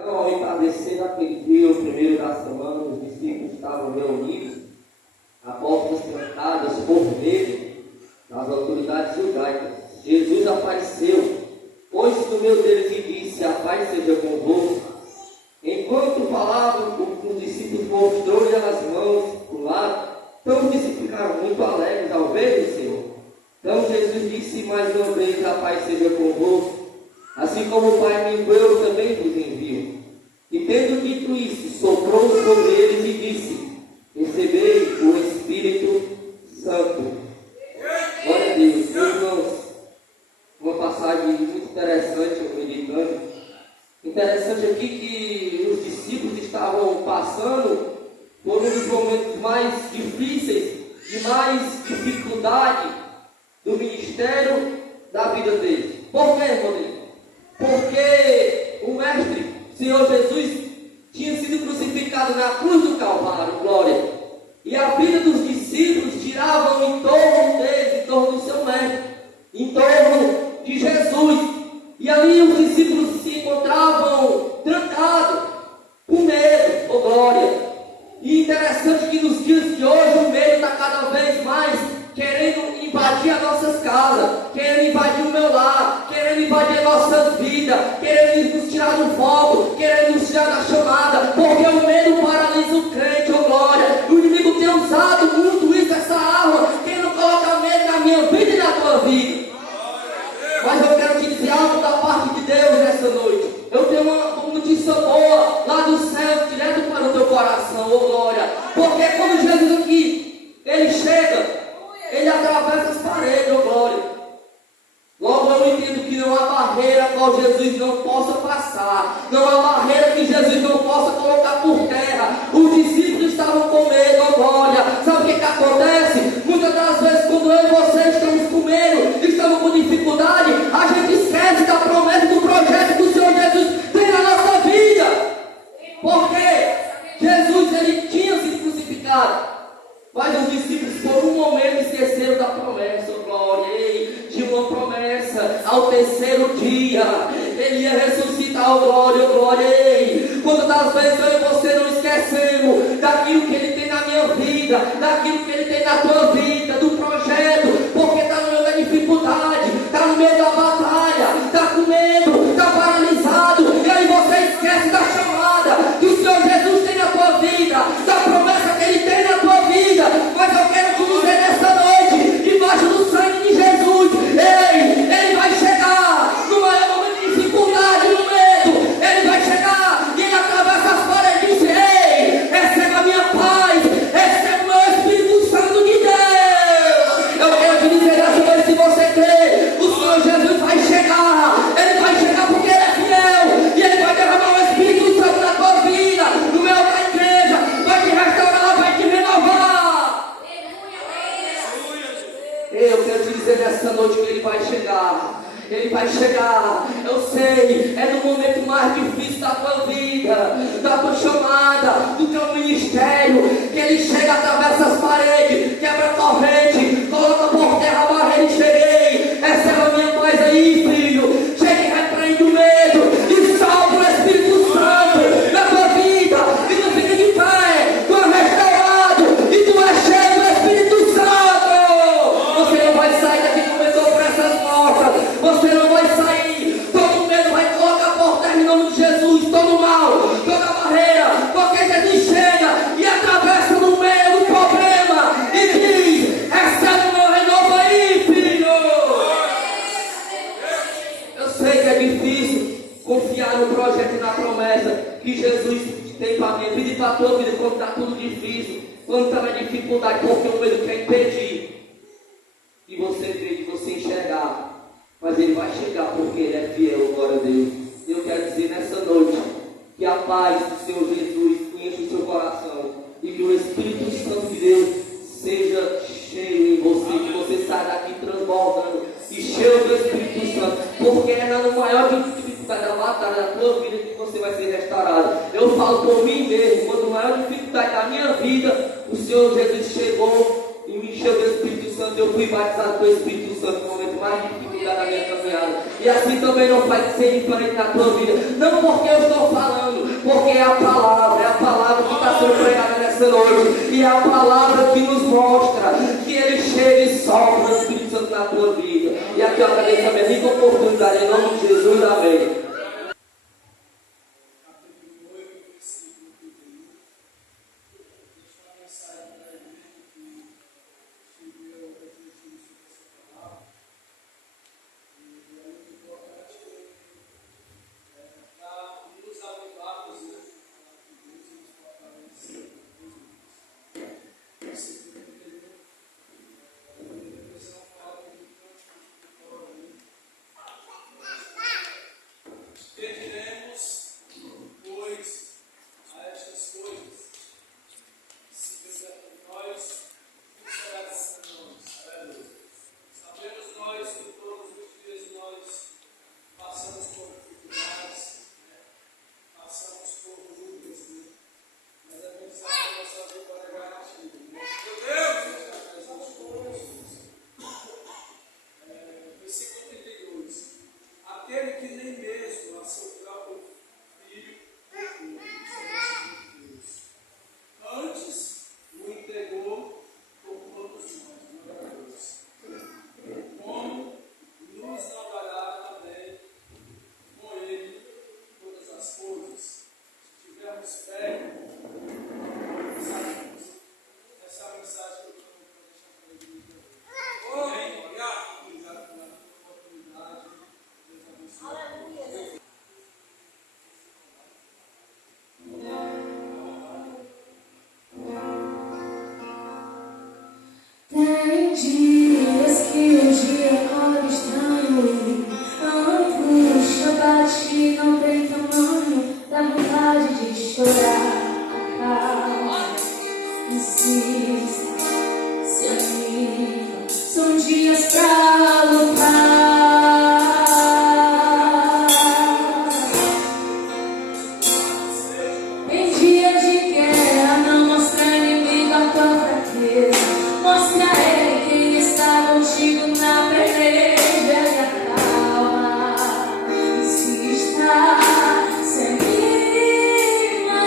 Ao entardecer daquele dia, o primeiro da semana, os discípulos estavam reunidos, a portas trancadas por medo das autoridades judaicas. Jesus apareceu, pôs-se no meio deles e disse: a paz seja convosco. Enquanto falava, os discípulos mostrou-lhe as mãos para o lado. Então os discípulos ficaram muito alegres ao ver o Senhor. Então Jesus disse mais uma vez: a paz seja convosco. Assim como o Pai me enviou, eu também vos envio. E tendo dito isso, soprou sobre eles e disse: recebei o Espírito Santo. Glória a Deus. Meus irmãos, uma passagem muito interessante, eu meditando. Interessante aqui que os discípulos estavam passando por um dos momentos mais difíceis, de mais dificuldade do ministério da vida deles. Por quê, irmão? Porque o Mestre, Senhor Jesus, tinha sido crucificado na cruz do Calvário, glória. E a vida dos discípulos giravam em torno deles, em torno do seu Mestre, em torno de Jesus. E ali os discípulos se encontravam trancados, com medo, oh glória. E interessante que nos dias de hoje o medo está cada vez mais querendo invadir as nossas casas, querendo invadir o meu lar, querendo invadir as nossas vidas, querendo nos tirar do foco, querendo nos tirar da chamada, porque o medo paralisa o crente, oh glória. O inimigo tem usado muito isso, essa arma, querendo colocar medo na minha vida e na tua vida. Mas eu quero te dizer algo da parte de Deus nessa noite. Eu tenho uma notícia boa lá do céu, direto para o teu coração, oh glória. Porque quando Jesus aqui, ele chega, ele atravessa as paredes, oh glória. Logo eu entendo que não há barreira a qual Jesus não possa passar. Não há barreira que Jesus não possa colocar por terra. Os discípulos estavam com medo, oh glória. Sabe o que acontece? Muitas das vezes quando eu e você estamos com medo, estamos com dificuldade, a gente esquece da promessa do projeto que o Senhor Jesus tem na nossa vida. Porque Jesus, ele tinha sido crucificado. Mas os discípulos por um momento esqueceram da promessa, oh glória. Ei, tinha uma promessa: ao terceiro dia ele ia ressuscitar, oh glória, oh glória. Ei, quantas das vezes eu e você não esquecemos daquilo que ele tem na minha vida, daquilo que ele tem na tua vida, do projeto, porque está no meio da dificuldade, está no meio da batalha, está com medo, está paralisado, e aí você esquece da chamada que o Senhor Jesus tem na tua vida, da promessa que ele tem na tua vida. Mas eu quero te dizer nessa noite, debaixo do sangue de Jesus, ele vai chegar no maior momento de dificuldade, no medo, ele vai chegar e ele atravessa as paredes e diz: ei, receba a minha paz, receba o meu Espírito Santo de Deus. Eu quero te dizer nessa noite, se você crê, o Senhor Jesus vai chegar, ele vai chegar porque ele é fiel, e ele vai derramar o Espírito Santo na tua vida, no meio da igreja, vai te restaurar, vai te renovar. Eu quero te dizer nessa noite que ele vai chegar. Ele vai chegar, eu sei, é no momento mais difícil da tua vida, da tua chamada, do teu ministério, que ele chega, atravessa as paredes, quebra a corrente, coloca por terra a barreira e cheguei. Receba a minha paz aí, filho. Chega e repreende o medo e salva o Espírito Santo na tua vida. E tu fica de pé, tu é restaurado e tu é cheio do Espírito Santo. Você não vai sair daqui com medo por essas portas. Você não vai sair. Todo medo vai colocar por terra em nome de Jesus. Todo mal, toda barreira. Porque Jesus chega e atravessa no meio do problema e diz: recebe o meu renovo aí, filho. Eu sei que é difícil confiar no projeto e na promessa que Jesus tem para a minha vida e para a tua vida quando está tudo difícil, quando está na dificuldade, porque o medo quer impedir e você ver, de você enxergar. Mas ele vai chegar porque ele é fiel, glória a Deus. Eu quero dizer nessa noite que a paz do Senhor Jesus enche o seu coração e que o Espírito Santo de Deus seja cheio em você, que você saia daqui transbordando e cheio do Espírito Santo, porque é na maior dificuldade da batalha da tua vida que você vai ser restaurado. Eu falo por mim mesmo, quando a maior dificuldade da minha vida, o Senhor Jesus chegou e me encheu do Espírito Santo. Eu fui batizado pelo Espírito Santo no momento mais difícil da minha caminhada. E assim também não vai ser diferente na tua vida. Não porque eu estou falando, E a palavra que nos mostra que Ele chega e sopra o Espírito Santo na tua vida. E aqui eu agradeço a minha rica oportunidade em nome de Jesus, amém. Tem dias que o dia acorda estranho, a angústia bate, não tem tamanho, dá vontade de chorar. Acalma, insista, se anima, são dias pra lutar. Tem dias de guerra, não mostra inimigo a tua fraqueza. Mostra a Ele quem está contigo na peleja e acalma. Insista, se anima,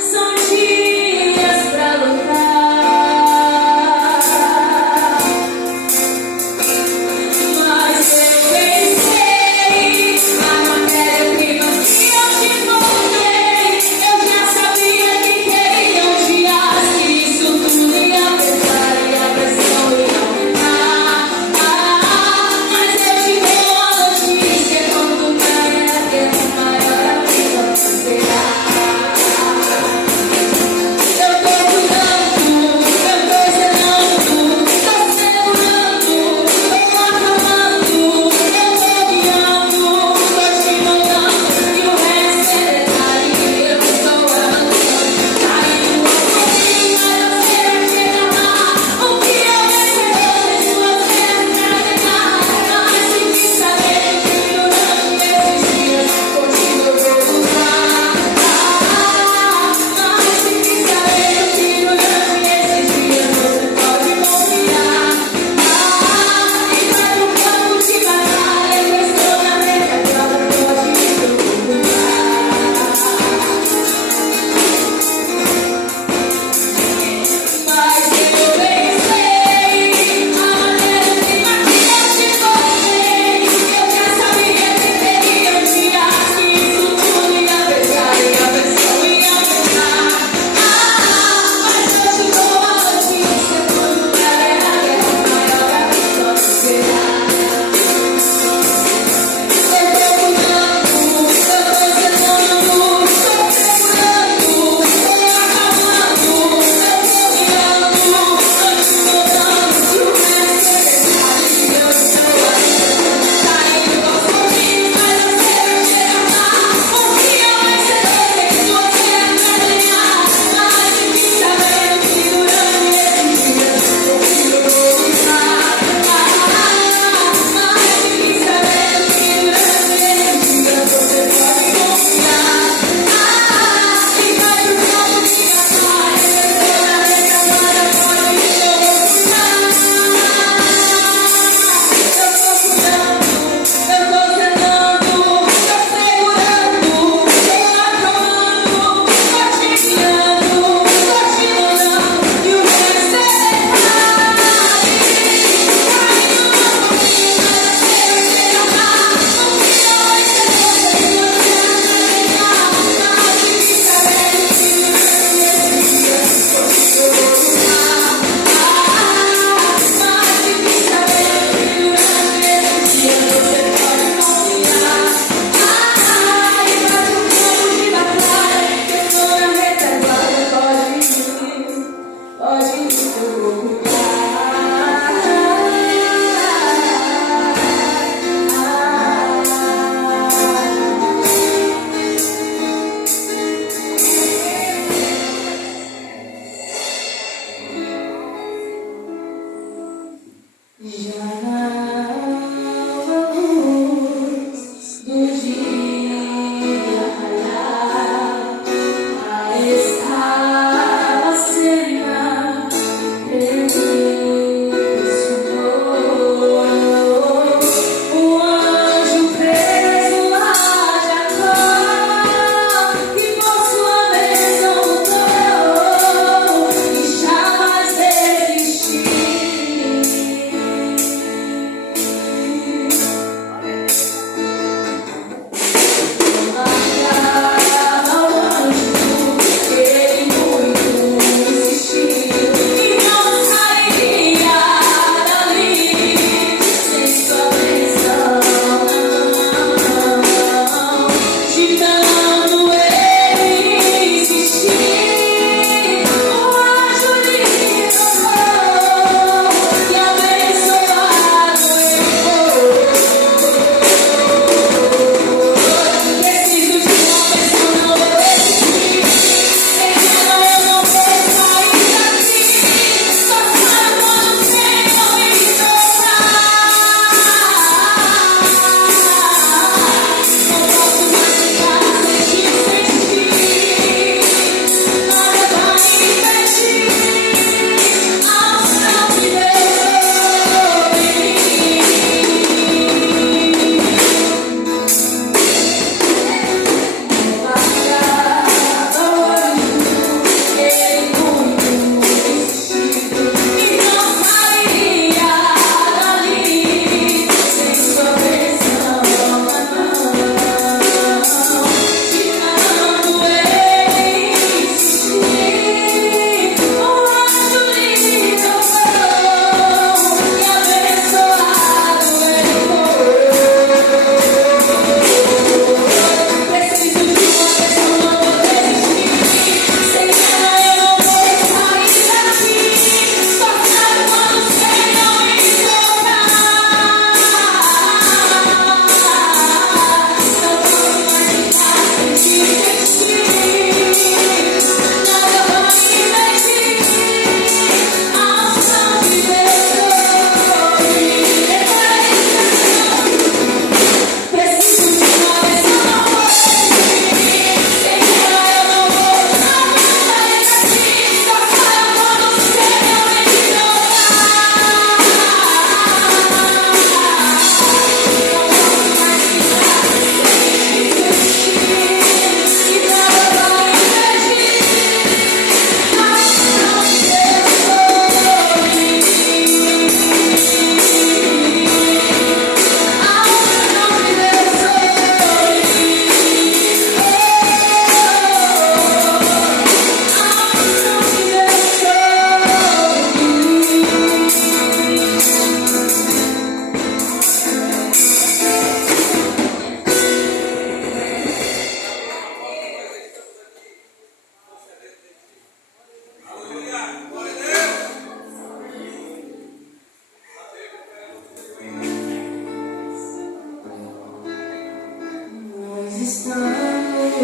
são dias pra lutar.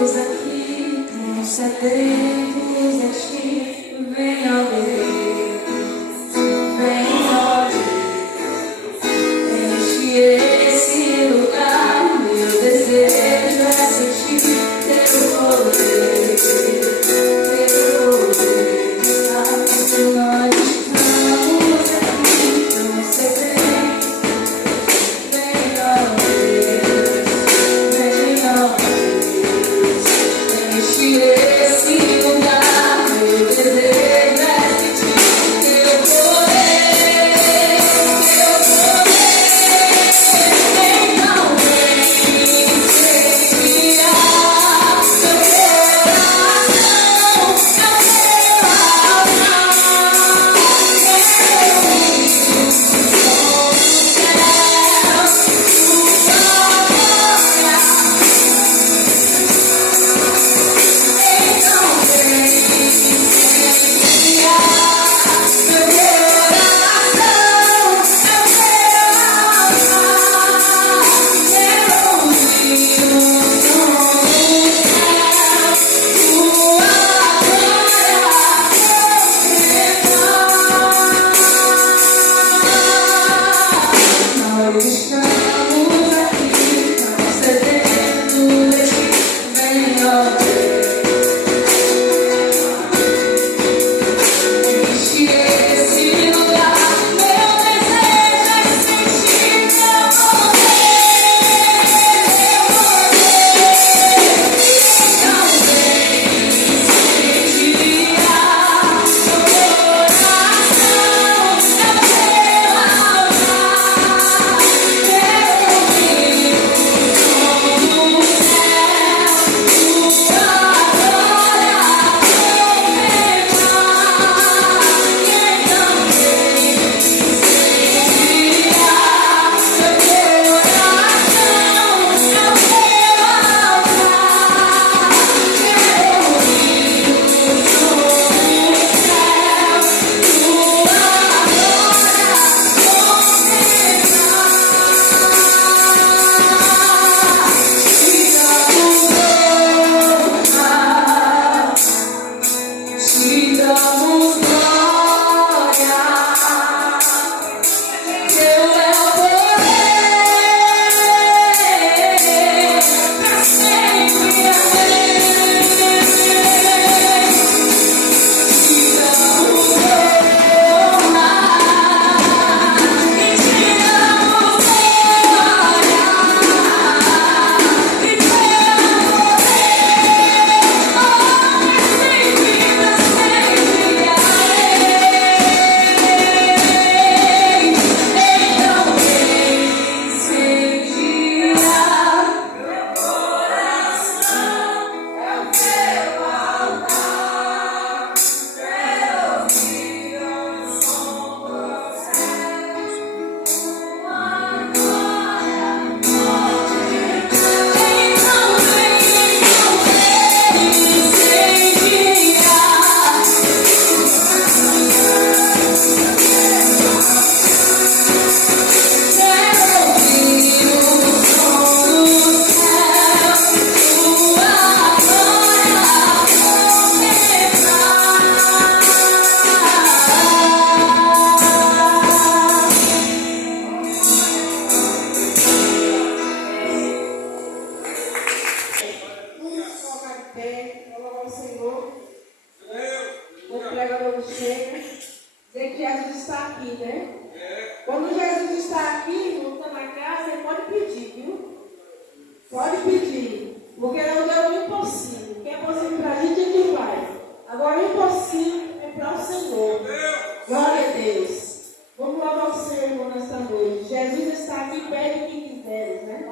sedentos aqui, tão sedentos a ti, vem ó Deus, vem ó Deus, enche esse lugar, meu desejo é sentir teu poder, nós estamos aqui, tão sedentos, vem ó Deus, vem ó Deus, enche esse lugar, meu desejo é sentir teu poder, então vem incendiar meu nós estamos aqui, tão sedentos de ti, vem ó Deus, enche esse lugar, meu desejo é sentir teu poder, então vem incendiar meu coração, eu quero adorar teu filho no céu, tua glória te damos glória, teu é o poder, pra sempre amém. Te damos honra e te damos glória, e teu Louvar o Senhor, o pregador não chega, dizer que Jesus está aqui, né? Quando Jesus está aqui, não está na casa, você pode pedir, viu? Pode pedir, porque não é o impossível. O que é possível para a gente, a gente faz. Agora, o impossível é para o Senhor. Glória a Deus. Vamos louvar o Senhor nesta noite. Jesus está aqui, pede o que quiseres, né?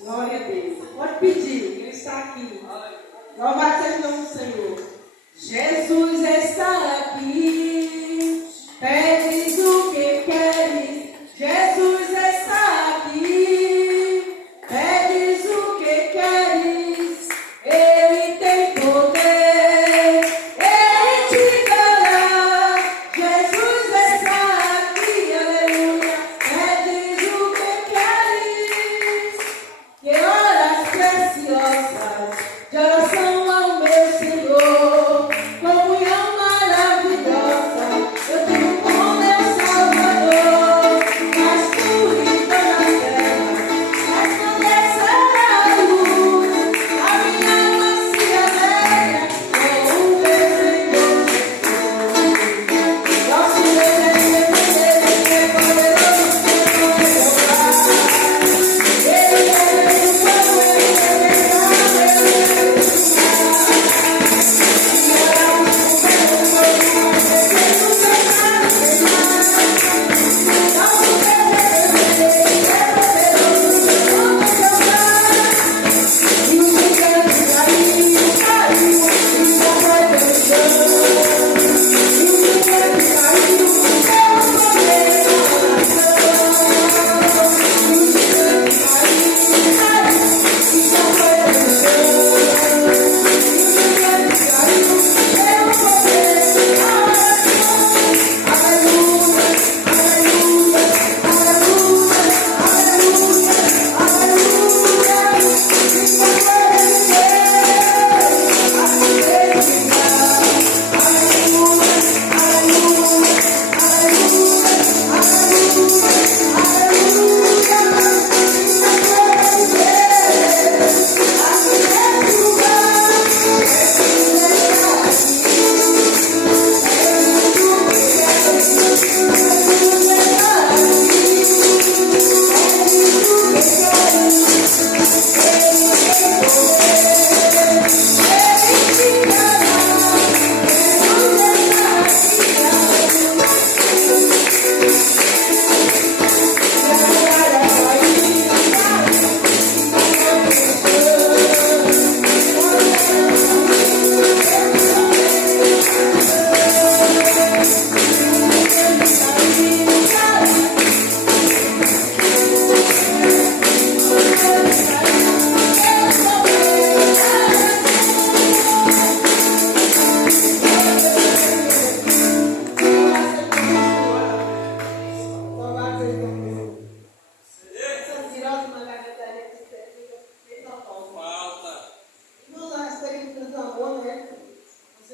Glória a Deus. Pode pedir, Ele está aqui. Louvado seja o nome do Senhor. Jesus está aqui. Pedes o que queres. Jesus está aqui. Pedes o que queres. Ele tem poder. Ele te dará. Jesus está aqui. Aleluia. Pedes o que queres. Que horas preciosas de oração.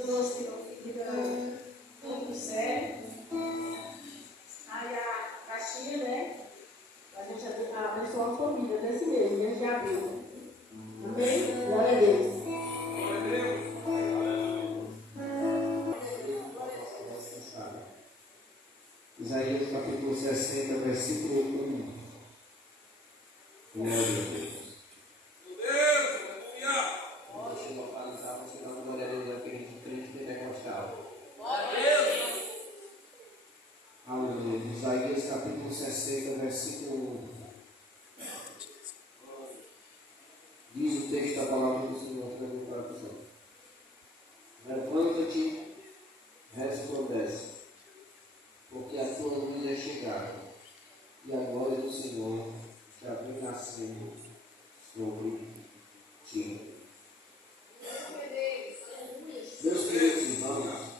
doce que fica muito sério. Aí a caixinha, né? A gente abençoa a família desse mês, mês de abril. Amém? Glória a Deus. Isaías capítulo 60, versículo 1. Glória a Deus. Deixa eu localizar, você dá uma olhada naquele crente pentecostal. Aleluia. Isaías capítulo 60, versículo 1. Diz o texto da palavra do Senhor para o coração. Levanta-te, resplandece, porque a tua luz é chegada, e a glória do Senhor já vem nascendo sobre ti. Meus queridos irmãos,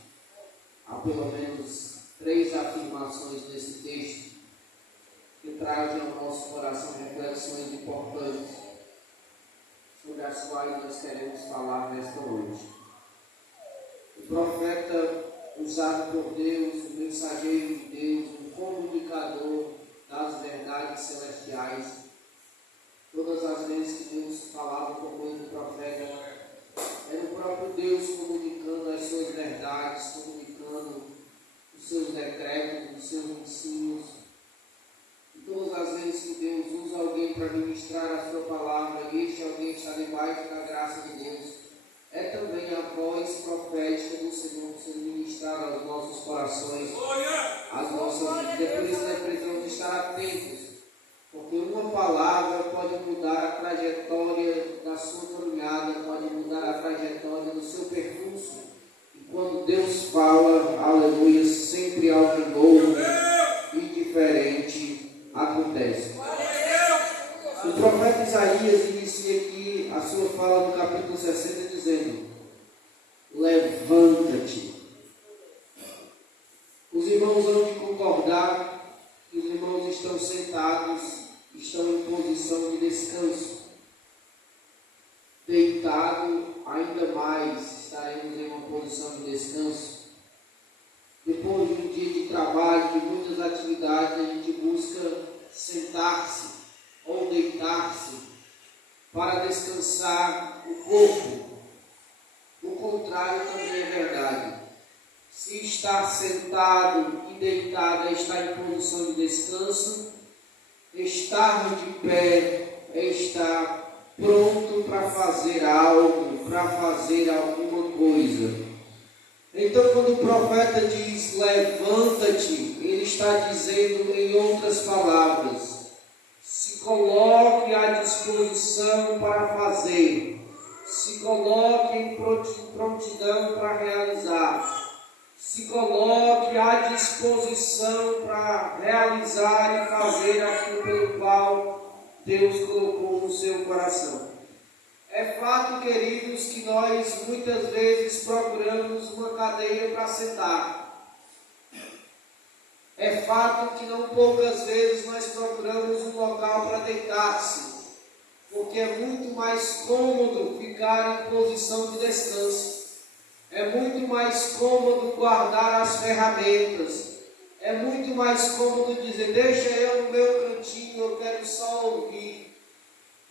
há pelo menos 3 afirmações nesse texto que trazem ao nosso coração reflexões importantes sobre as quais nós queremos falar nesta noite. O profeta usado por Deus, o mensageiro de Deus, o comunicador das verdades celestiais, todas as vezes que Deus falava por meio do profeta, era o próprio Deus comunicando as suas verdades, comunicando os seus decretos, os seus ensinos. E todas as vezes que Deus usa alguém para ministrar a sua palavra, e este alguém está debaixo da graça de Deus, é também a voz profética do Senhor sendo ministrada aos nossos corações, às nossas vidas. Por isso nós precisamos estar atentos, porque uma palavra pode mudar a trajetória da sua caminhada, pode mudar a trajetória do seu percurso. E quando Deus fala, aleluia, sempre algo novo e diferente acontece. O profeta Isaías inicia aqui a sua fala no capítulo 60 dizendo: levanta-te. Os irmãos vão de concordar que os irmãos estão sentados, estão em posição de descanso. Deitado, ainda mais estaremos em uma posição de descanso. Depois de um dia de trabalho, de muitas atividades, a gente busca sentar-se ou deitar-se para descansar o corpo. O contrário também é verdade. Se estar sentado e deitado é estar em posição de descanso, estar de pé é estar pronto para fazer algo, para fazer alguma coisa. Então, quando o profeta diz levanta-te, ele está dizendo, em outras palavras, se coloque à disposição para fazer, se coloque em prontidão para realizar, se coloque à disposição para realizar e fazer aquilo pelo qual Deus colocou no seu coração. É fato, queridos, que nós muitas vezes procuramos uma cadeira para sentar. É fato que não poucas vezes nós procuramos um local para deitar-se, porque é muito mais cômodo ficar em posição de descanso. É muito mais cômodo guardar as ferramentas. É muito mais cômodo dizer, deixa eu no meu cantinho, eu quero só ouvir.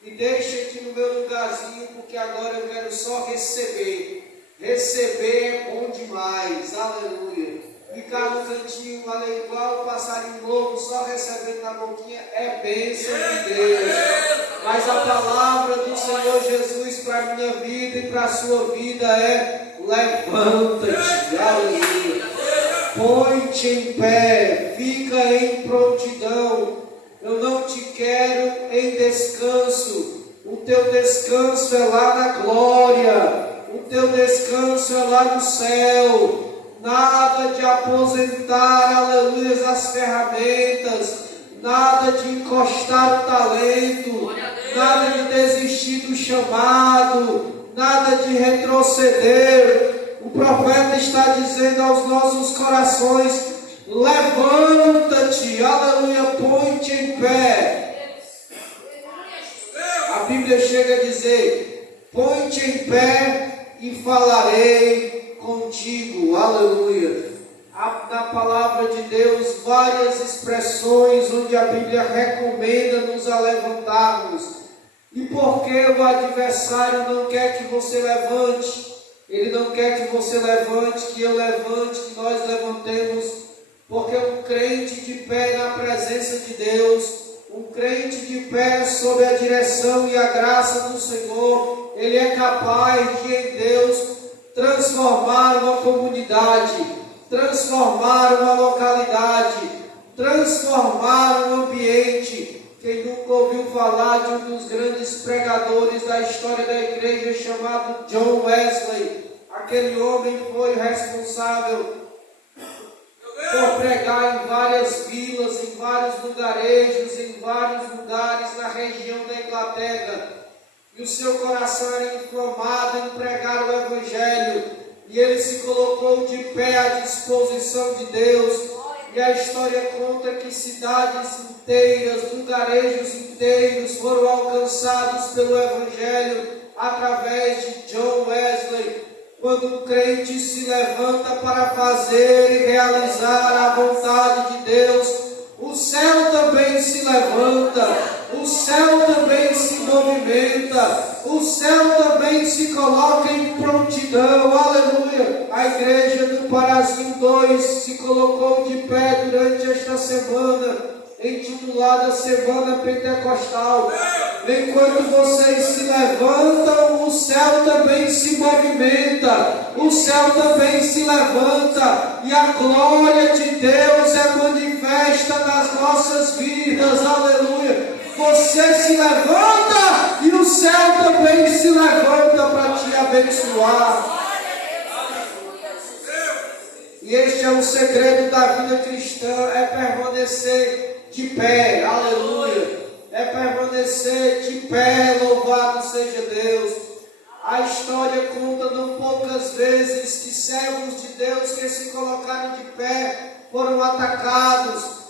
Me deixa aqui no meu lugarzinho, porque agora eu quero só receber. Receber é bom demais, aleluia. Ficar no cantinho, igual o passarinho louco, só recebendo na boquinha, é bênção de Deus. Mas a palavra do Senhor Jesus para a minha vida e para a sua vida é: levanta-te, aleluia. Põe-te em pé, fica em prontidão. Eu não te quero em descanso. O teu descanso é lá na glória. O teu descanso é lá no céu. Nada de aposentar, aleluia, as ferramentas. Nada de encostar o talento. Nada de desistir do chamado. Nada de retroceder. O profeta está dizendo aos nossos corações: levanta-te, aleluia, põe-te em pé. A Bíblia chega a dizer: põe-te em pé e falarei com contigo, aleluia. Há na palavra de Deus várias expressões onde a Bíblia recomenda nos a levantarmos. E porque o adversário não quer que você levante, ele não quer que você levante, que eu levante, que nós levantemos, porque um crente de pé na presença de Deus, um crente de pé sob a direção e a graça do Senhor, ele é capaz de em Deus transformar uma comunidade, transformar uma localidade, transformar um ambiente. Quem nunca ouviu falar de um dos grandes pregadores da história da igreja chamado John Wesley? Aquele homem foi responsável por pregar em várias vilas, em vários lugarejos, em vários lugares na região da Inglaterra. E o seu coração era inflamado em pregar o Evangelho. E ele se colocou de pé à disposição de Deus. E a história conta que cidades inteiras, lugarejos inteiros foram alcançados pelo Evangelho através de John Wesley. Quando o crente se levanta para fazer e realizar a vontade de Deus, o céu também se levanta, o céu também se movimenta, o céu também se coloca em prontidão, aleluia. A igreja do Parazinho 2 se colocou de pé durante esta semana, intitulada Semana Pentecostal. Enquanto vocês se levantam, o céu também se movimenta, o céu também se levanta, e a glória de Deus é manifesta nas nossas vidas, aleluia. Você se levanta e o céu também se levanta para te abençoar. E este é o segredo da vida cristã, é permanecer de pé, aleluia. É permanecer de pé, louvado seja Deus. A história conta não poucas vezes que servos de Deus que se colocaram de pé foram atacados,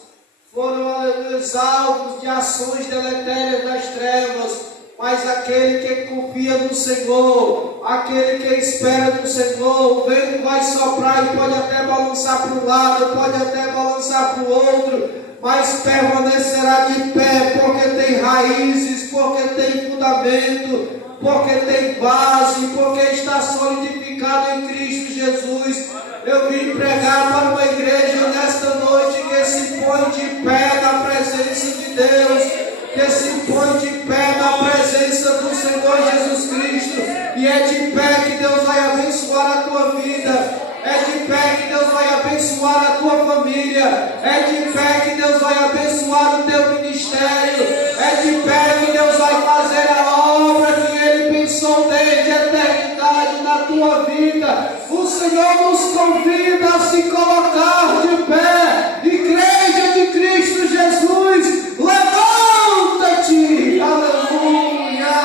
foram, aleluia, alvos de ações deletérias das trevas. Mas aquele que confia no Senhor, aquele que espera no Senhor, o vento vai soprar e pode até balançar para um lado, pode até balançar para o outro, mas permanecerá de pé, porque tem raízes, porque tem fundamento, porque tem base, porque está solidificado em Cristo Jesus. Eu vim pregar para uma igreja nesta noite que se põe de pé na presença de Deus, que se põe de pé na presença do Senhor Jesus Cristo, e é de pé que Deus vai abençoar a tua vida. É de pé que Deus vai abençoar a tua família. É de pé que Deus vai abençoar o teu ministério. É de pé que Deus vai fazer a obra que Ele pensou desde a eternidade na tua vida. O Senhor nos convida a se colocar de pé. Igreja de Cristo Jesus, levanta-te. Aleluia.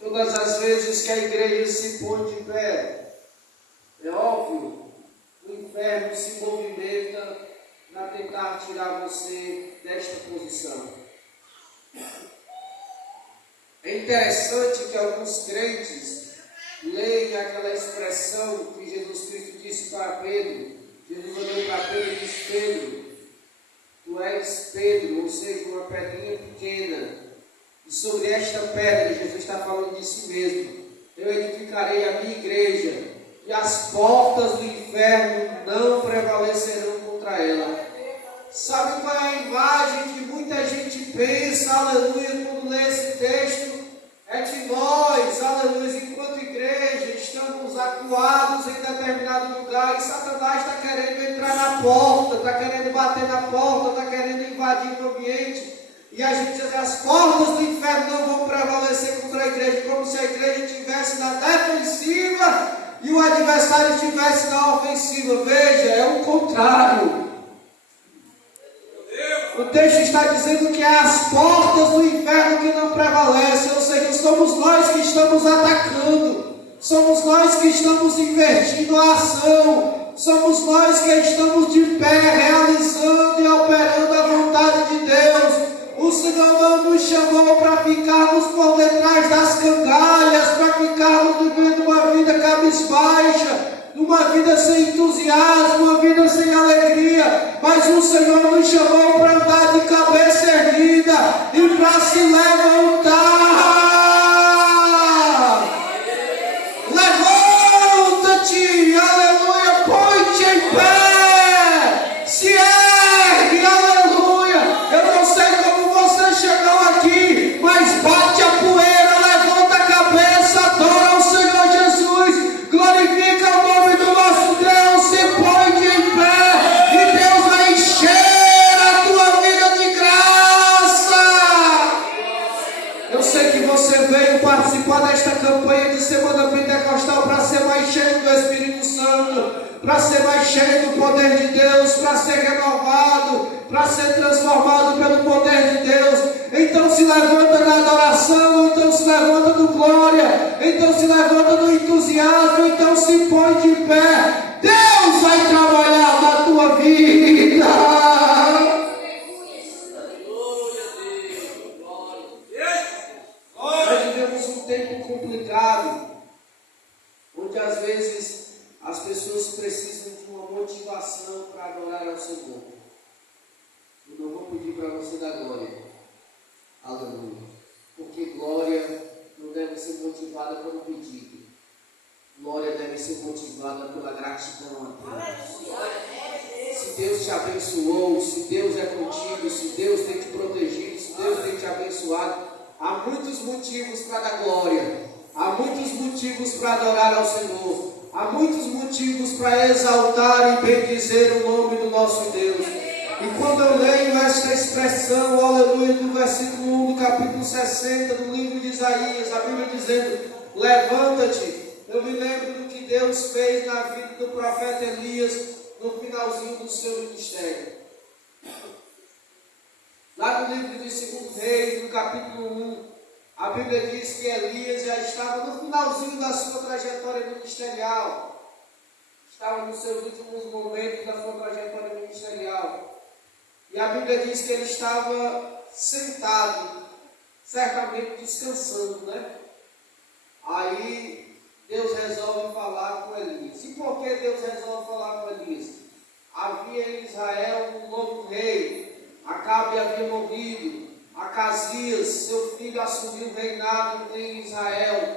Todas as vezes que a igreja se põe de pé, é óbvio, o inferno se movimenta para tentar tirar você desta posição. É interessante que alguns crentes leem aquela expressão que Jesus Cristo disse para Pedro. Jesus olhou para Pedro e disse: Pedro, tu és Pedro, ou seja, uma pedrinha pequena. E sobre esta pedra, Jesus está falando de si mesmo: eu edificarei a minha igreja, e as portas do inferno não prevalecerão contra ela. Sabe qual é a imagem que muita gente pensa, aleluia, quando lê esse texto? É que nós, aleluia, enquanto igreja, estamos acuados em determinado lugar e Satanás está querendo entrar na porta, está querendo bater na porta, está querendo invadir o ambiente. E a gente diz que as portas do inferno não vão prevalecer contra a igreja, como se a igreja estivesse na defensiva e o adversário estivesse na ofensiva. Veja, é o contrário. O texto está dizendo que é as portas do inferno que não prevalecem, ou seja, somos nós que estamos atacando, somos nós que estamos invertindo a ação, somos nós que estamos de pé, realizando e operando a vontade de Deus. O Senhor não nos chamou para ficarmos por detrás das cangalhas, para uma vida sem entusiasmo, uma vida sem alegria, mas o Senhor nos chamou para andar de cabeça erguida e para se levantar. Levanta-te, aleluia, põe-te em pé, se ergue, aleluia. Eu não sei como você chegou aqui, mas bate a poeira, levanta a cabeça, adora o Senhor Jesus, glorifica o nome do nosso Deus, se põe em pé e Deus vai encher a tua vida de graça. Eu sei que você veio participar desta campanha de Semana Pentecostal para ser mais cheio do Espírito Santo, para ser mais cheio do poder de Deus, para ser renovado, para ser transformado pelo poder de Deus. Então se levanta na adoração, então se levanta no glória, então se levanta no entusiasmo, então se põe de pé. Deus vai trabalhar na tua vida. Nós vivemos um tempo complicado, onde às vezes as pessoas precisam de uma motivação para adorar ao Senhor. Eu não vou pedir para você dar glória. Aleluia. Porque glória não deve ser motivada pelo pedido. Glória deve ser motivada pela gratidão a Deus. Se Deus te abençoou, se Deus é contigo, se Deus tem te protegido, se Deus tem te abençoado, há muitos motivos para dar glória. Há muitos motivos para adorar ao Senhor. Há muitos motivos para exaltar e bendizer o nome do nosso Deus. E quando eu leio esta expressão, aleluia, do versículo 1 do capítulo 60 do livro de Isaías, a Bíblia dizendo, levanta-te, eu me lembro do que Deus fez na vida do profeta Elias no finalzinho do seu ministério. Lá no livro de 2 Reis, no capítulo 1, a Bíblia diz que Elias já estava no finalzinho da sua trajetória ministerial. Estava nos seus últimos momentos da sua trajetória ministerial. E a Bíblia diz que ele estava sentado, certamente descansando, né? Aí Deus resolve falar com Elias. E por que Deus resolve falar com Elias? Havia em Israel um novo rei. Acabe havia morrido. Acasias, seu filho, assumiu o reinado em Israel.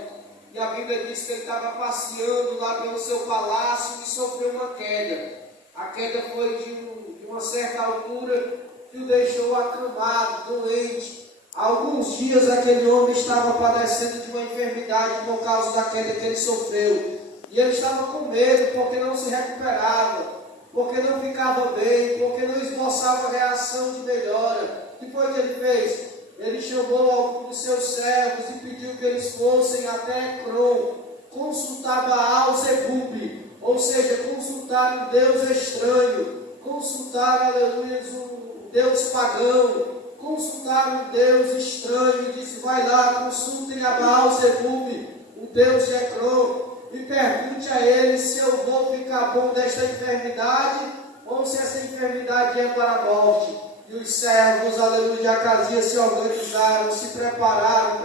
E a Bíblia diz que ele estava passeando lá pelo seu palácio e sofreu uma queda. A queda foi de uma certa altura que o deixou acamado, doente. Há alguns dias aquele homem estava padecendo de uma enfermidade por causa da queda que ele sofreu. E ele estava com medo porque não se recuperava, porque não ficava bem, porque não esboçava reação de melhora. O que foi que ele fez? Ele chamou alguns de seus servos e pediu que eles fossem até Ecrom, consultar Baal-Zebub, ou seja, consultar um Deus estranho, consultar, aleluia, um Deus pagão, consultar um Deus estranho. E disse, vai lá, consultem a Baal-Zebub, o Deus de Ecrom, e pergunte a ele se eu vou ficar bom desta enfermidade, ou se essa enfermidade é para a morte. E os servos, aleluia, de Acasias se organizaram, se prepararam,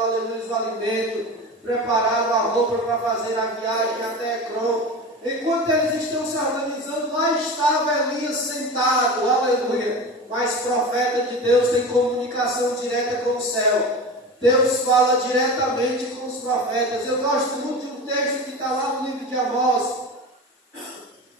aleluia, os alimentos, prepararam a roupa para fazer a viagem até Ecrom. Enquanto eles estão se organizando, lá estava Elias sentado, aleluia. Mas profeta de Deus tem comunicação direta com o céu. Deus fala diretamente com os profetas. Eu gosto muito de um texto que está lá no livro de Amós,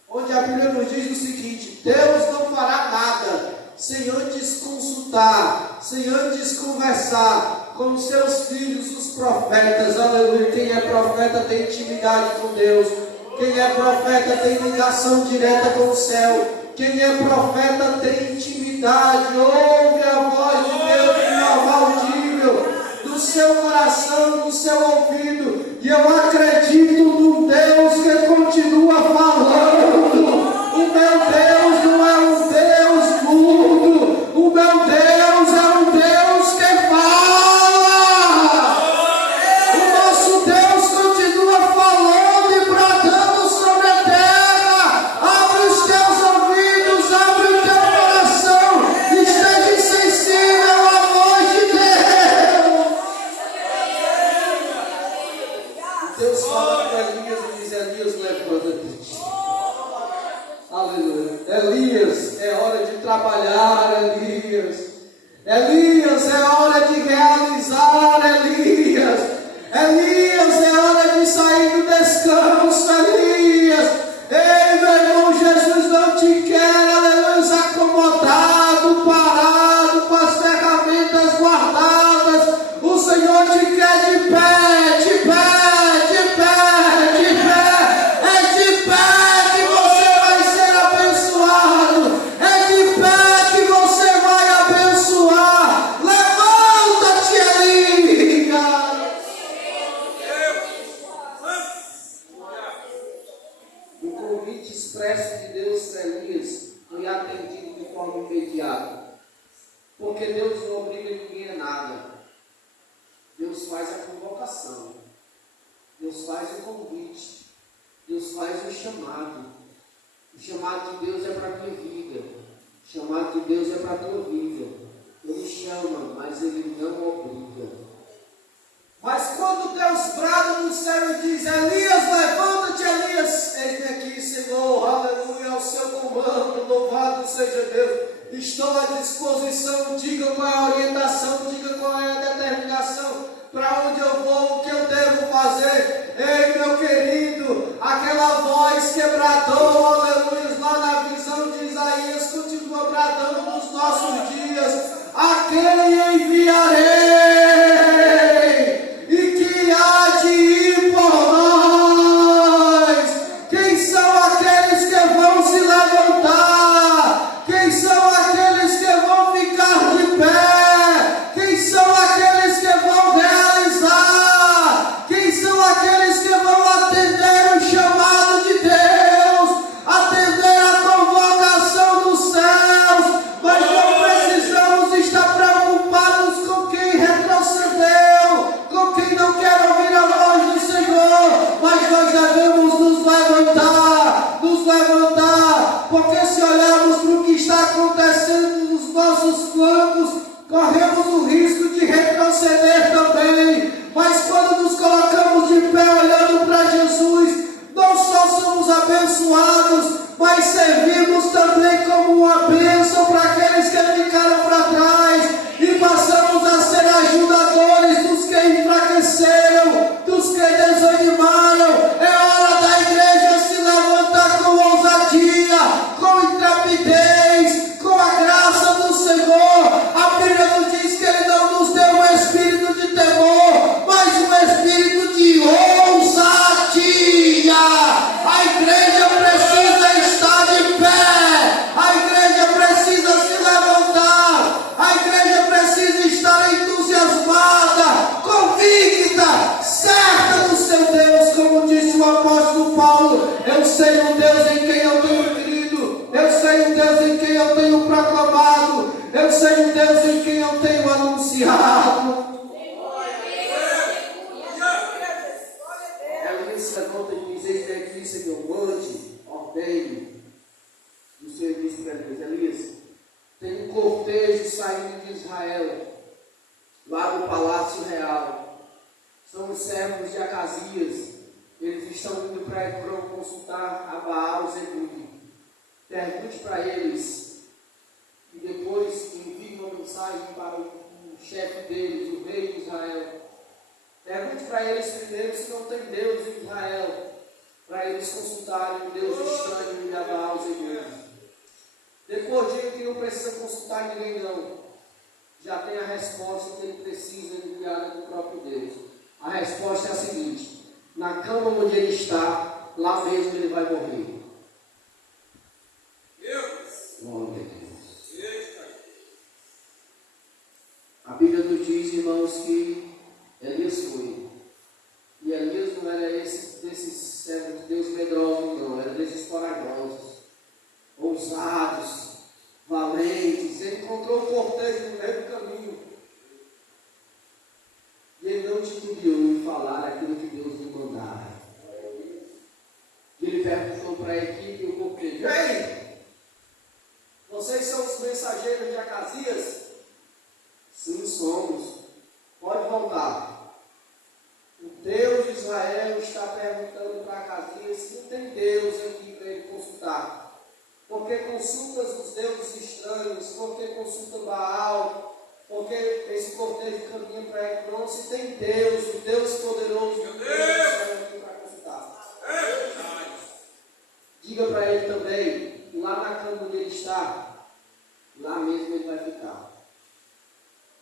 onde a Bíblia nos diz o seguinte: Deus não fará nada sem antes consultar, sem antes conversar com seus filhos, os profetas. Aleluia. Quem é profeta tem intimidade com Deus. Quem é profeta tem ligação direta com o céu. Quem é profeta tem intimidade, ouve a voz de Deus de forma audível, do seu coração, do seu ouvido. E eu acredito num Deus que continua falando. O meu Deus não é um Deus mudo. O meu Deus é um Deus que fala. O nosso Deus continua falando e bradando sobre a terra. Abre os teus ouvidos, abre o teu coração, esteja sensível à voz de Deus. Deus fala com Elias e diz: Elias, levanta-te. Aleluia. Elias, é hora de trabalhar, Elias. Elias, é hora de realizar, Elias. Elias, é hora de sair do descanso, Elias. Ei, meu irmão, Jesus não te quer, aleluia, acomodado, parado, com as ferramentas guardadas. O Senhor te quer de pé, de pé, de pé, de pé. É de pé que você vai ser abençoado. É de pé que você vai abençoar. Levanta-te, Elias. O convite expresso de Deus para Elias foi atendido de forma imediata. Porque Deus não obriga ninguém a nada. Deus faz a convocação. Deus faz o convite. Deus faz o chamado. O chamado de Deus é para a tua vida. O chamado de Deus é para a tua vida. Ele chama, mas Ele não obriga. Mas quando Deus brada no céu e diz: Elias, levanta-te, Elias, eis-me aqui, Senhor, aleluia, ao seu comando, louvado seja Deus. Estou à disposição, diga qual é a orientação, diga qual é a determinação, para onde eu vou, o que eu devo fazer. Ei, meu querido, aquela voz que bradou, aleluia, lá na visão de Isaías, continua bradando nos nossos dias: a quem enviarei? E que há de ir por nós? Quem são aqueles que vão se levantar? Quem são aqueles que vão ficar de pé? Quem são aqueles que vão realizar? Quem são aqueles que vão atender o chamado de Deus, atender a convocação dos céus? Mas não precisamos estar preocupados com quem retrocedeu, com quem não quer ouvir a voz do Senhor, mas nós devemos nos levantar, porque se olharmos para o que está acontecendo nos nossos flancos, corremos o risco de retroceder também. Mas quando nos colocamos de pé olhando para Jesus, não só somos abençoados, mas servimos também como uma bênção para aqueles que ficaram para trás, e passamos a ser ajudadores dos que enfraqueceram, dos que desanimaram. É hora da igreja se levantar com ousadia, com intrepidez, com a graça do Senhor. A Bíblia nos diz que Ele não nos deu um espírito de temor, mas um espírito de ousadia. A igreja precisa estar de pé, a igreja precisa se levantar, a igreja precisa estar entusiasmada, convicta, certa do seu Deus, como disse o apóstolo Paulo: eu sei um Deus em quem eu tenho crido, eu sei um Deus em quem eu tenho proclamado, eu sei um Deus em quem eu tenho anunciado. Elias se levanta e diz: eis-me aqui, Senhor, mande, ordene. E o Senhor disse para Elias: Elias, tem um cortejo saindo de Israel, lá no palácio real. São os servos de Acasias. Eles estão indo para Hebron consultar a Baal Zebub. Pergunte para eles, e depois envie uma mensagem para o chefe deles, o rei de Israel. Pergunte para eles primeiro se não tem Deus em Israel, para eles consultarem um Deus estranho de Baal Zebub. Depois diga que não precisa consultar ninguém não. Já tem a resposta que ele precisa, enviada do próprio Deus. A resposta é a seguinte: na cama onde ele está, lá mesmo ele vai morrer. Glória a Deus. A Bíblia nos diz, irmãos, que Elias foi. E Elias não era desses servos de Deus medrosos, não. Era desses corajosos, ousados, valentes. Ele encontrou um cortejo no meio do caminho. E ele não titubeou em falar aquilo que Deus lhe mandara. Ele perguntou para a equipe e o cortejo: ei, vocês são os mensageiros de Acasias? Sim, somos. Pode voltar. O Deus de Israel está porque consultas os deuses estranhos, porque consulta Baal, porque esse cortejo caminha para Ecrón, se tem Deus, o Deus poderoso, o Deus do céu aqui para consultar. Diga para ele também, lá na cama onde ele está, lá mesmo ele vai ficar.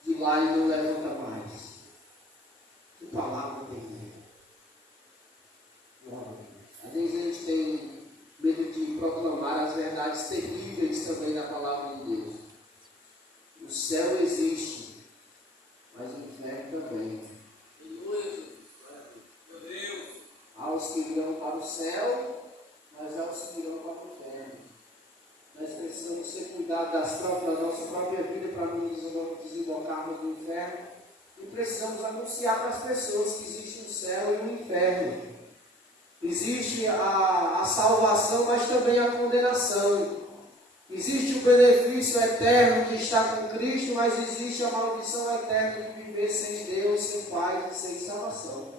De lá ele não levanta mais. Que palavra tem. Às vezes a gente tem medo de proclamar as verdades terríveis também da palavra de Deus. O céu existe, mas o inferno também. Há os que irão para o céu, mas há os que irão para o inferno. Nós precisamos ter cuidado da nossa própria vida para não nos desembocarmos no inferno. E precisamos anunciar para as pessoas que existe um céu e um inferno. Existe a salvação, mas também a condenação. Existe o benefício eterno de estar com Cristo, mas existe a maldição eterna de viver sem Deus, sem Pai, sem salvação.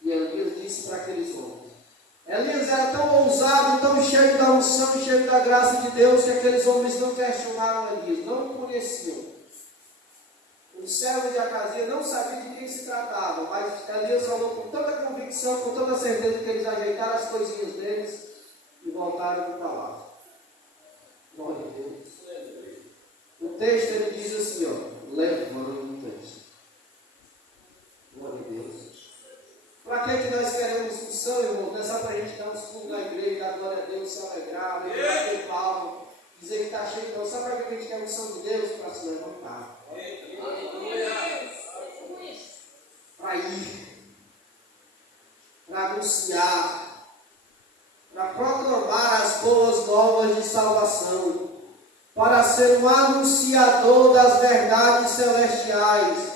E Elias disse para aqueles homens. Elias era tão ousado, tão cheio da unção, cheio da graça de Deus, que aqueles homens não questionaram Elias, não o conheciam. O servo de Acasias não sabia de quem se tratava, mas Elias falou com tanta convicção, com toda certeza, que eles ajeitaram as coisinhas deles e voltaram para o palácio. Glória a Deus. O texto ele diz assim, ó, levanta-te. Glória a Deus. Para que nós queremos unção, irmão? Não é só para a gente dar uns pulos na igreja, dar glória a Deus, se alegrar, bater palma, dizer que está cheio, não. Sabe para que a gente quer unção de Deus? Para se levantar. Para ir, para anunciar, para proclamar as boas novas de salvação, para ser um anunciador das verdades celestiais,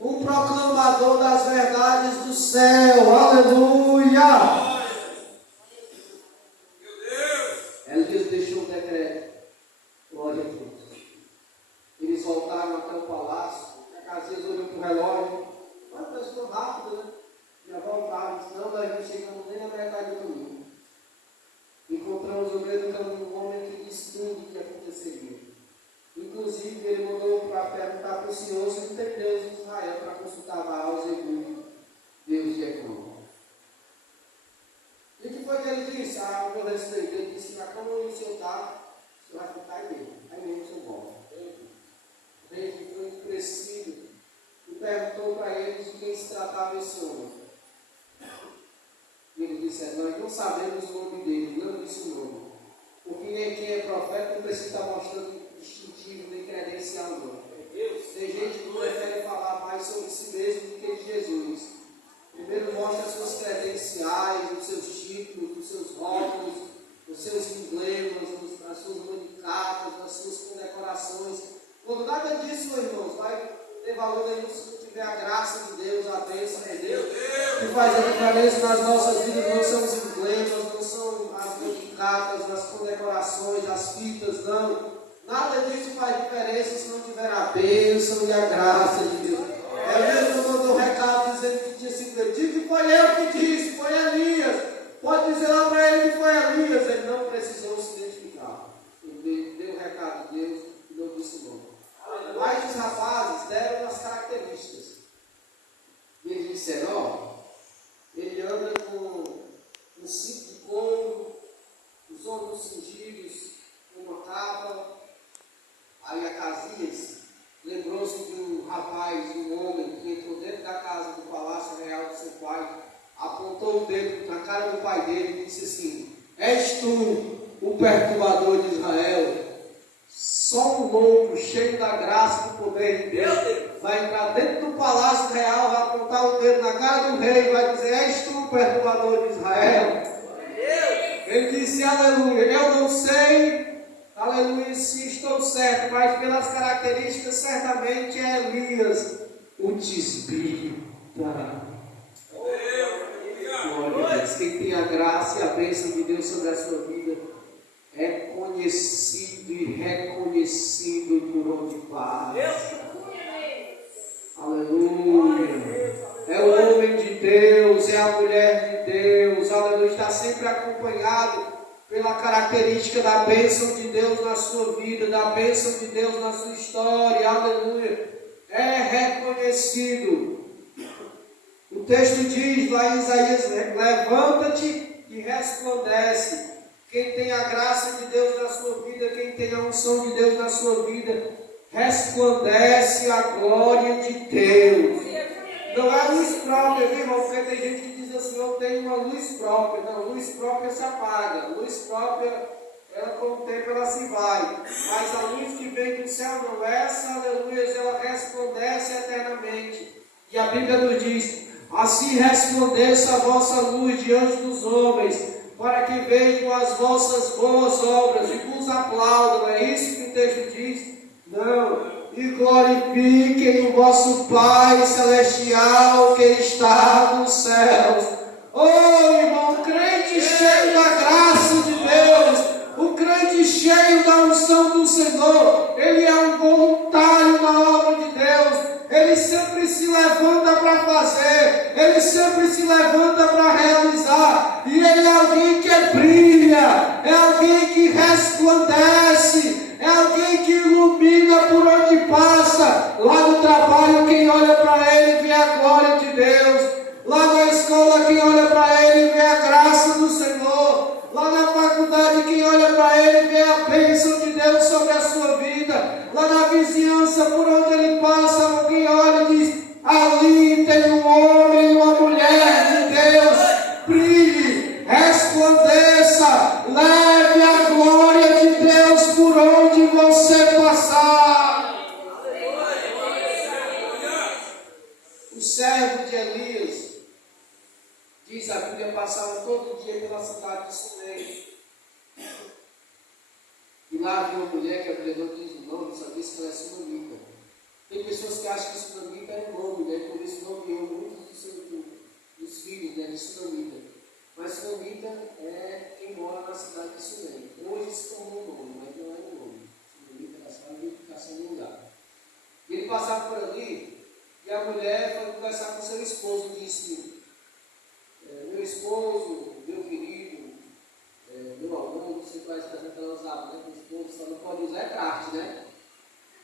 um proclamador das verdades do céu. Aleluia! Elias deixou o decreto. Glória a Deus. Eles voltaram até o palácio. Acasias olhou para o relógio. Mas nós estamos rápido, né? Já voltaram. Não, nós não chegamos nem na metade do caminho. Encontramos no meio do caminho um homem que disse tudo o que aconteceria. Inclusive, ele mandou para perguntar para o Senhor se não tem Deus em Israel para consultar Baal, Zebul, Deus de Ecrón. E o que foi que ele disse? Ah, eu respeito. Ele disse que na cama onde o Senhor está, o Senhor vai ficar aí mesmo. Aí mesmo o Senhor volta. Ele ficou enfurecido e perguntou para eles de quem se tratava esse homem. E ele disse: nós não sabemos o nome dele, não disse o nome. Porque nem quem é profeta não precisa estar mostrando distintivo nem credencial, não. Tem gente que prefere falar mais sobre si mesmo do que de Jesus. Primeiro mostra as suas credenciais, os seus títulos, os seus rótulos, os seus emblemas, as suas manicatas, as suas condecorações. Quando nada disso, meus irmãos, vai ter valor nenhum se não tiver a graça de Deus, a bênção de Deus, que faz a diferença nas nossas vidas. Não são os emblemas, não são as manicatas, as condecorações, as fitas, não. Nada disso faz diferença se não tiver a bênção e a graça de Deus. Elias mandou um recado dizendo que tinha sido ele. Diz que foi eu que disse, foi Elias. Pode dizer lá para ele que foi Elias. Ele não precisou se identificar. Ele deu o recado de Deus e não disse o nome. Mas os rapazes deram as características. E eles disseram: ó, ele anda com um cinto de couro, os ombros cingidos, uma capa. Aí Acasias lembrou-se de um rapaz, de um homem que entrou dentro da casa do palácio real do seu pai, apontou o dedo na cara do pai dele e disse assim: és tu o perturbador de Israel? Só um louco, cheio da graça e do poder de Deus, vai entrar dentro do palácio real, vai apontar o dedo na cara do rei e vai dizer: és tu o perturbador de Israel? Ele disse: aleluia, eu não sei, aleluia, se estou certo, mas pelas características certamente é Elias, o tisbita. Glória a Deus. Quem tem a graça e a bênção de Deus sobre a sua vida é conhecido e reconhecido por onde vai. Aleluia. É o homem de Deus, é a mulher de Deus. Aleluia. Está sempre acompanhado pela característica da bênção de Deus na sua vida, da bênção de Deus na sua história, aleluia, é reconhecido. O texto diz lá em Isaías: levanta-te e resplandece. Quem tem a graça de Deus na sua vida, quem tem a unção de Deus na sua vida, resplandece a glória de Deus. Não é luz própria, viu, irmão? Porque tem gente que diz assim: eu tenho uma luz própria. Não, luz própria se apaga. Luz própria, ela com o tempo ela se vai. Mas a luz que vem do céu não, essa, aleluia, ela resplandece eternamente. E a Bíblia nos diz: assim resplandeça a vossa luz diante dos homens, para que vejam as vossas boas obras e vos aplaudam. É isso que o texto diz? Não. E glorifiquem o vosso Pai Celestial que está nos céus. Oh, irmão, o crente cheio da graça de Deus, o crente cheio da unção do Senhor, ele é um voluntário na obra de Deus. Ele sempre se levanta para fazer, ele sempre se levanta para realizar, e ele é alguém que brilha, é alguém que resplandece, é alguém que ilumina por onde passa. Lá no trabalho, quem olha para ele vê a glória de Deus. Lá na escola, quem olha para ele vê a graça do Senhor. Lá na faculdade, quem olha para ele vê a bênção de Deus sobre a sua vida. Lá na vizinhança, por onde ele passa, alguém olha e diz: ali tem um homem e uma mulher de Deus. Brilhe, resplandeça, leve a glória de Deus por onde você passar. O servo de Elias, diz a Bíblia, passava todo dia pela cidade de Sunem. E lá havia uma mulher que a Bíblia não diz o nome, só diz que ela é sunamita. Tem pessoas que acham que sunamita é um nome, né? Por isso nomeou muitos dos filhos, né, de sunamita. Mas sunamita é quem mora na cidade de Sunem. Hoje se tornou um nome, mas não é um nome. Sunamita era só a identificação do lugar. E ele passava por ali, e a mulher foi conversar com seu esposo e disse: meu esposo, meu querido, meu amor, não sei quais expressões que ela usava, né? Meu esposo só não pode usar é carte, né?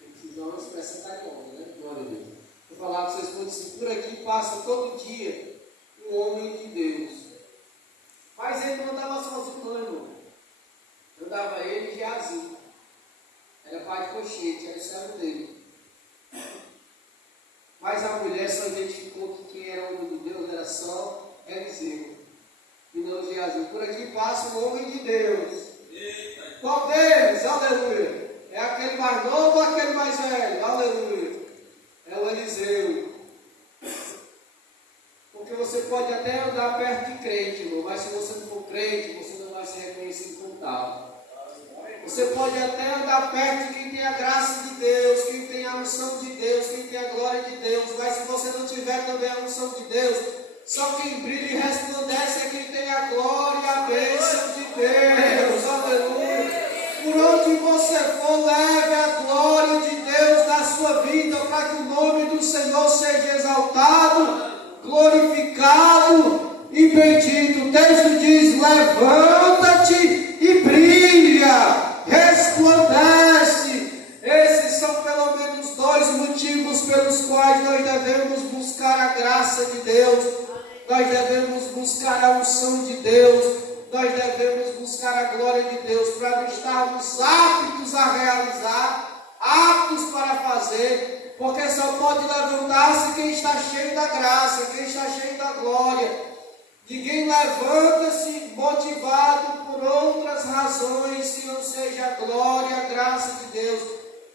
Tem que usar uma expressão carinhosa, né? Glória a Deus. Eu falava com seu esposo assim: por aqui passa todo dia um homem de Deus. Mas ele não andava sozinho, não, irmão. Andava ele e Geazi. Era pai de Cochete, era o servo dele. Mas a mulher só identificou que quem era o homem de Deus era só Eliseu e não Geazi. Por aqui passa um homem de Deus. Eita. Qual deles? Aleluia. É aquele mais novo ou aquele mais velho? Aleluia. É o Eliseu. Porque você pode até andar perto de crente, irmão, mas se você não for crente, você não vai ser reconhecido como tal. Você pode até andar perto de quem tem a graça de Deus, quem tem a unção de Deus, quem tem a glória de Deus, mas se você não tiver também a unção de Deus, só quem brilha e resplandece é quem tem a glória e a bênção de Deus. Aleluia. Por onde você for, leve a glória de Deus na sua vida, para que o nome do Senhor seja exaltado, glorificado e bendito. O texto diz: levanta-te e brilha, resplandece. Esses são pelo menos dois motivos pelos quais nós devemos buscar a graça de Deus, nós devemos buscar a unção de Deus, nós devemos buscar a glória de Deus, para estarmos aptos a realizar, aptos para fazer, porque só pode levantar-se quem está cheio da graça, quem está cheio da glória. Ninguém levanta-se motivado por outras razões que não seja a glória e a graça de Deus.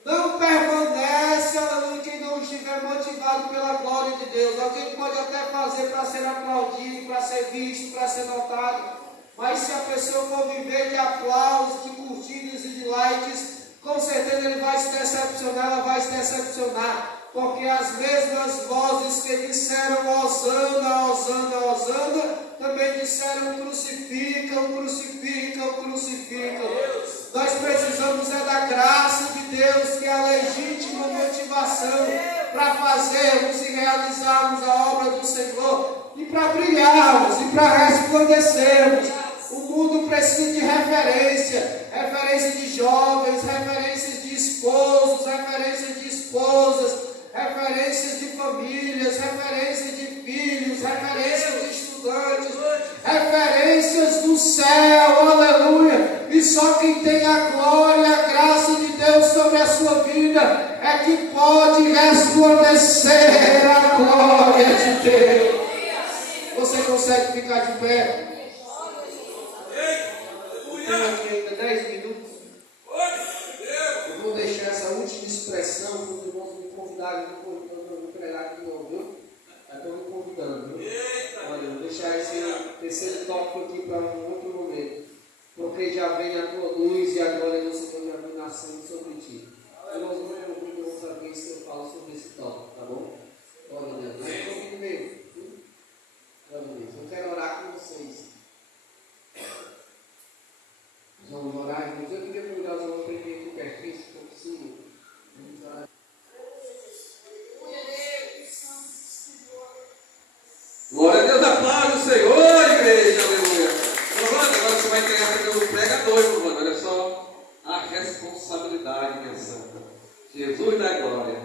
Não permanece, aleluia, quem não estiver motivado pela glória de Deus. Alguém pode até fazer para ser aplaudido, para ser visto, para ser notado, mas se a pessoa for viver de aplausos, de curtidas e de likes, com certeza ele vai se decepcionar, ela vai se decepcionar. Porque as mesmas vozes que disseram Hosana, Hosana, Hosana, também disseram crucificam, crucificam, crucificam. Nós precisamos é da graça de Deus, que é a legítima motivação para fazermos e realizarmos a obra do Senhor, e para brilharmos, e para resplandecermos. O mundo precisa de referência de jovens, referências de esposos, referências de esposas, referências de famílias, referências de filhos, referências de estudantes, referências do céu, aleluia. E só quem tem a glória, a graça de Deus sobre a sua vida é que pode resplandecer a glória de Deus. Você consegue ficar de pé? Tenho aqui ainda 10 minutos. Eu vou deixar essa última expressão para os irmãos me convidarem para eu pregar aqui de novo, viu? Estou me convidando, viu? Olha, eu vou deixar esse terceiro tópico aqui para um outro momento. Porque já vem a tua luz e a glória do Senhor já vem nascendo sobre ti. Irmãos, não me preocupe outra vez que eu falo sobre esse tópico, tá bom? Glória a Deus. Mas eu estou vindo mesmo. Glória a Deus. Eu quero orar com vocês. Vamos orar, irmãos. Eu queria convidar os irmãos para vir aqui pertinho, se for possível. Vamos orar. Glória a Deus, a paz do Senhor, igreja, aleluia. Giovanni, agora você vai entregar para o pregador, Giovanni. Olha só a responsabilidade, minha santa. Jesus da glória.